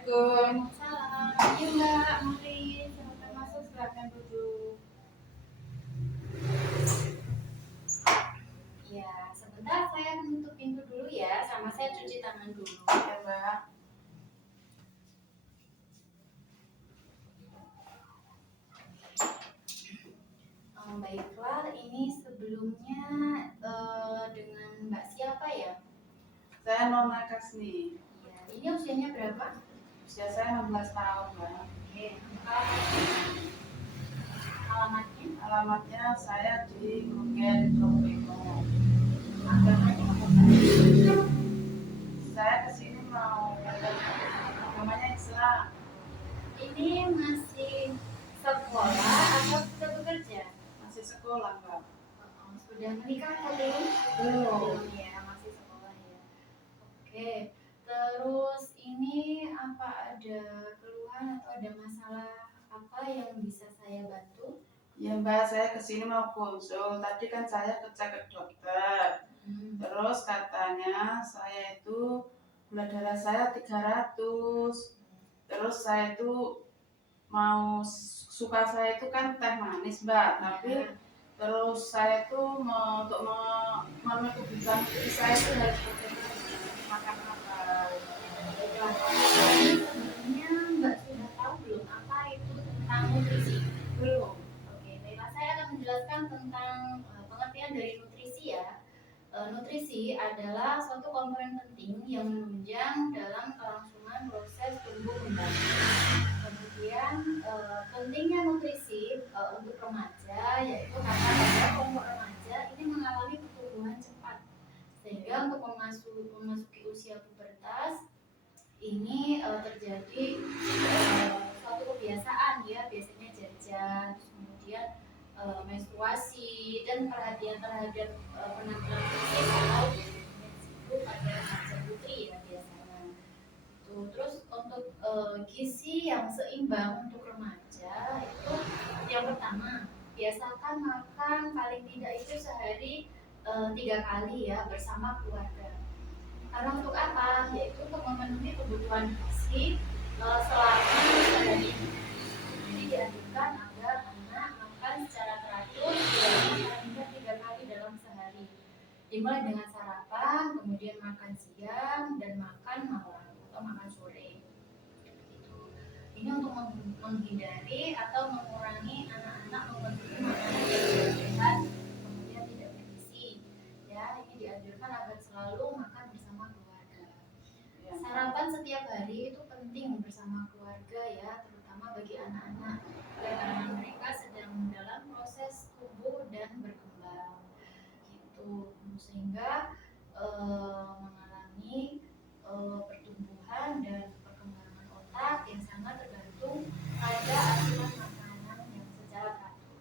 Waalaikumsalam. Iya Mbak, mari silakan masuk, silakan duduk. Ya, sebentar saya menutup pintu dulu ya, sama saya cuci tangan dulu. Ya Mbak. Baiklah, ini sebelumnya dengan Mbak siapa ya? Saya Nona Kasni. Ya, ini usianya berapa? Usia saya 16 tahun Mbak. Oke, alamatnya? Alamatnya saya di Grugen Probolinggo. Agamanya apa? Saya kesini mau agamanya Islam. Ini masih sekolah atau sudah bekerja? Masih sekolah Mbak. Sudah menikah atau belum? Belum. Ya, masih sekolah ya. Oke, terus ini apa ada keluhan atau ada masalah apa yang bisa saya bantu? Ya Mbak, saya kesini mau konsul. Tadi kan saya cek ke dokter. Terus katanya saya itu gula darah saya 300. Terus saya itu mau suka saya itu kan teh manis Mbak, tapi terus saya itu untuk memenuhi kebutuhan diri saya itu harus bagaimana, makan apa. Sebenarnya Mbak sudah tahu belum apa itu tentang nutrisi? Belum. Oke, baiklah saya akan menjelaskan tentang pengertian dari nutrisi ya. Nutrisi adalah suatu komponen penting yang menunjang dalam kelangsungan proses tumbuh kembang. Kemudian pentingnya nutrisi untuk remaja yaitu karena pada kelompok remaja ini mengalami pertumbuhan cepat sehingga untuk memasuki usia pubertas ini terjadi suatu kebiasaan ya, biasanya jajan, terus kemudian menstruasi dan perhatian terhadap penampilan fisik atau itu pada remaja putri ya biasanya. Tuh, terus untuk gizi yang seimbang untuk remaja itu yang pertama biasakan makan paling tidak itu sehari 3 kali ya bersama keluarga. Karena untuk apa? Yaitu untuk memenuhi kebutuhan gizi selama sehari. Jadi dianjurkan agar anak makan secara teratur paling 3 kali dalam sehari. Dimulai dengan sarapan, kemudian makan siang, dan makan malam atau makan sore. Ini untuk menghindari atau mengurangi anak-anak mengkonsumsi makanan yang berlebihan, kemudian tidak bergizi. Ya, ini dianjurkan agar selalu makan bersama keluarga. Sarapan setiap hari itu penting bersama keluarga ya, terutama bagi anak-anak karena mereka sedang dalam proses tumbuh dan berkembang gitu, sehingga mengalami pertumbuhan dan perkembangan otak yang sangat tergantung pada asupan makanan yang secara teratur.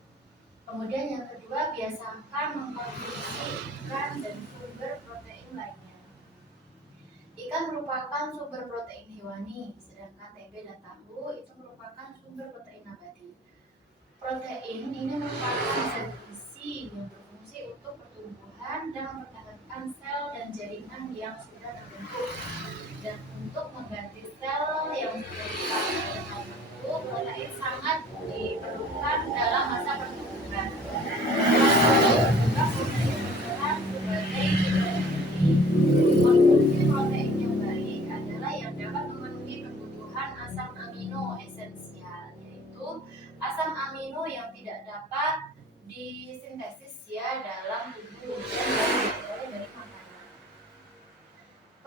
Kemudian yang kedua, biasakan mengkonsumsi ikan dan sumber protein lainnya. Ikan merupakan sumber protein hewani, sedangkan tempe dan tahu itu merupakan sumber protein nabati. Protein ini merupakan zat gizi yang berfungsi untuk pertumbuhan dan mempertahankan sel dan jaringan yang sudah terbentuk. Dan untuk mengganti sel yang sudah dipakai itu, protein sangat diperlukan dalam masa pertumbuhan. Konsumsi protein yang baik adalah yang dapat memenuhi kebutuhan asam amino esensial, yaitu asam amino yang tidak dapat disintesis ya dalam tubuh dan diperoleh dari makanan.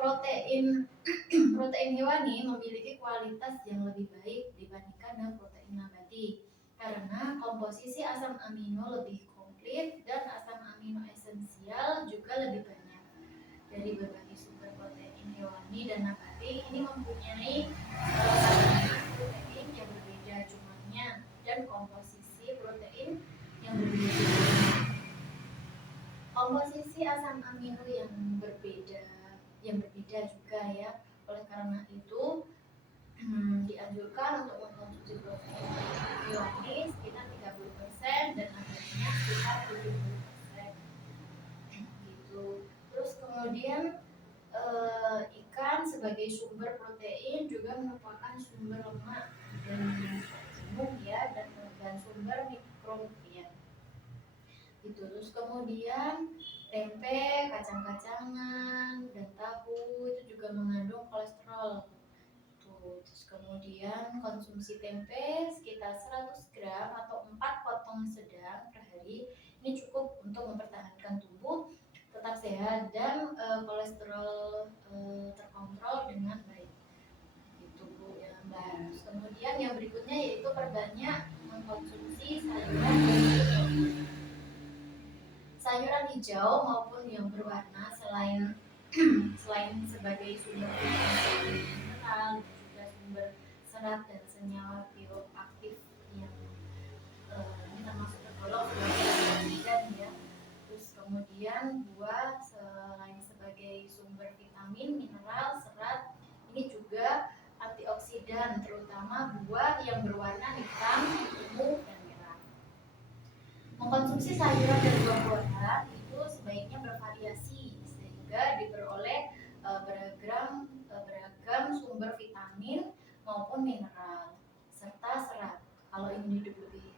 Protein hewani memiliki kualitas yang lebih baik dibandingkan dengan protein nabati karena komposisi asam amino lebih komplit dan asam amino esensial juga lebih banyak. Dari berbagai sumber protein hewani dan nabati ini mempunyai kandungan protein yang berbeda jumlahnya dan komposisi protein yang berbeda. Komposisi asam amino yang berbeda juga ya. Oleh karena itu dianjurkan untuk mengkonsumsi protein hewani sekitar 30% dan nabatinya sekitar 70%. Gitu. Terus kemudian ikan sebagai sumber protein juga merupakan kemudian tempe, kacang-kacangan, dan tahu itu juga mengandung kolesterol. Terus kemudian konsumsi tempe sekitar 100 gram atau 4 potong sedang per hari. Ini cukup untuk mempertahankan tubuh tetap sehat dan kolesterol terkontrol dengan baik. Itu Bu ya Mbak. Terus kemudian yang berikutnya yaitu perbanyak mengkonsumsi sayuran dan buah. Sayuran hijau maupun yang berwarna selain sebagai sumber vitamin mineral juga sumber serat dan senyawa bioaktif yang ini termasuk tergolong sebagai antioksidan ya. Terus kemudian buah selain sebagai sumber vitamin, mineral, serat, ini juga antioksidan, terutama buah yang berwarna hitam, ungu, dan merah. Mengkonsumsi sayuran dan buah-buahan itu sebaiknya bervariasi sehingga diperoleh beragam sumber vitamin maupun mineral serta serat. Kalau ingin hidup lebih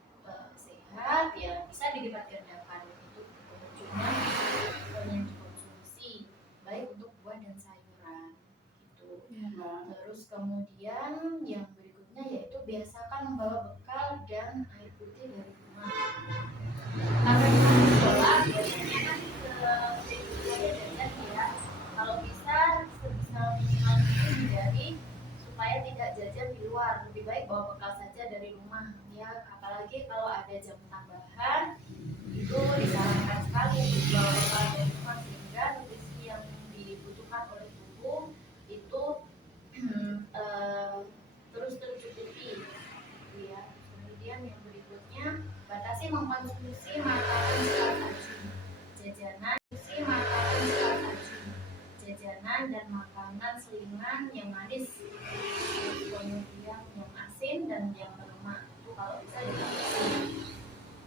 sehat ya bisa dilipat gandakan itu kemunculan yang dikonsumsi baik untuk buah dan sayuran gitu. Terus kemudian yang berikutnya yaitu biasakan membawa bekal dan air putih dari rumah. Karena di sekolah biasanya kan jajan ya. Kalau bisa sebisa minimal hindari supaya tidak jajan di luar. Lebih baik bawa bekal saja dari rumah ya. Apalagi kalau ada jam tambahan itu disarankan sekali bawa bekal dari rumah sehingga nutrisi yang dibutuhkan oleh tubuh itu terus tercukupi ya. Kemudian yang berikutnya batasi mengkonsumsi makanan jajanan dan makanan selingan yang manis, kemudian yang asin dan yang berlemak itu kalau bisa dibatasi.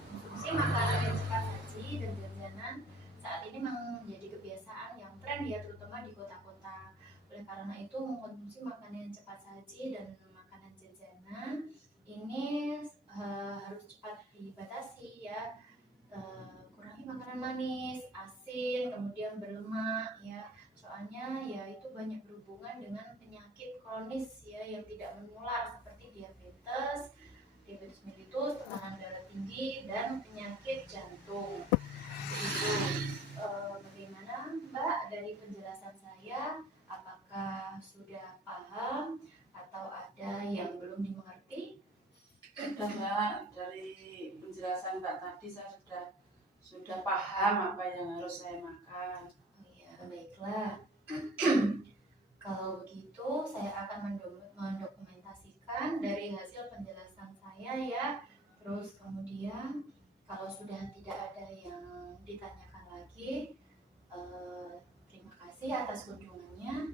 Konsumsi makanan yang cepat saji dan jajanan saat ini menjadi kebiasaan yang tren ya, terutama di kota-kota. Oleh karena itu mengkonsumsi makanan yang cepat saji dan makanan jajanan ini harus cepat dibatasi ya. Kurangi makanan manis, asin, kemudian berlemak ya. Soalnya ya itu banyak berhubungan dengan penyakit kronis ya yang tidak menular seperti diabetes mellitus, tekanan darah tinggi, dan penyakit jantung. Itu bagaimana Mbak dari penjelasan saya? Apakah sudah paham atau ada yang belum dimengerti? Sudah Mbak, dari penjelasan Mbak tadi saya sudah paham apa yang harus saya makan. Oh ya, baiklah. Kalau begitu saya akan mendokumentasikan dari hasil penjelasan saya ya. Terus kemudian kalau sudah tidak ada yang ditanyakan lagi, terima kasih atas kunjungannya.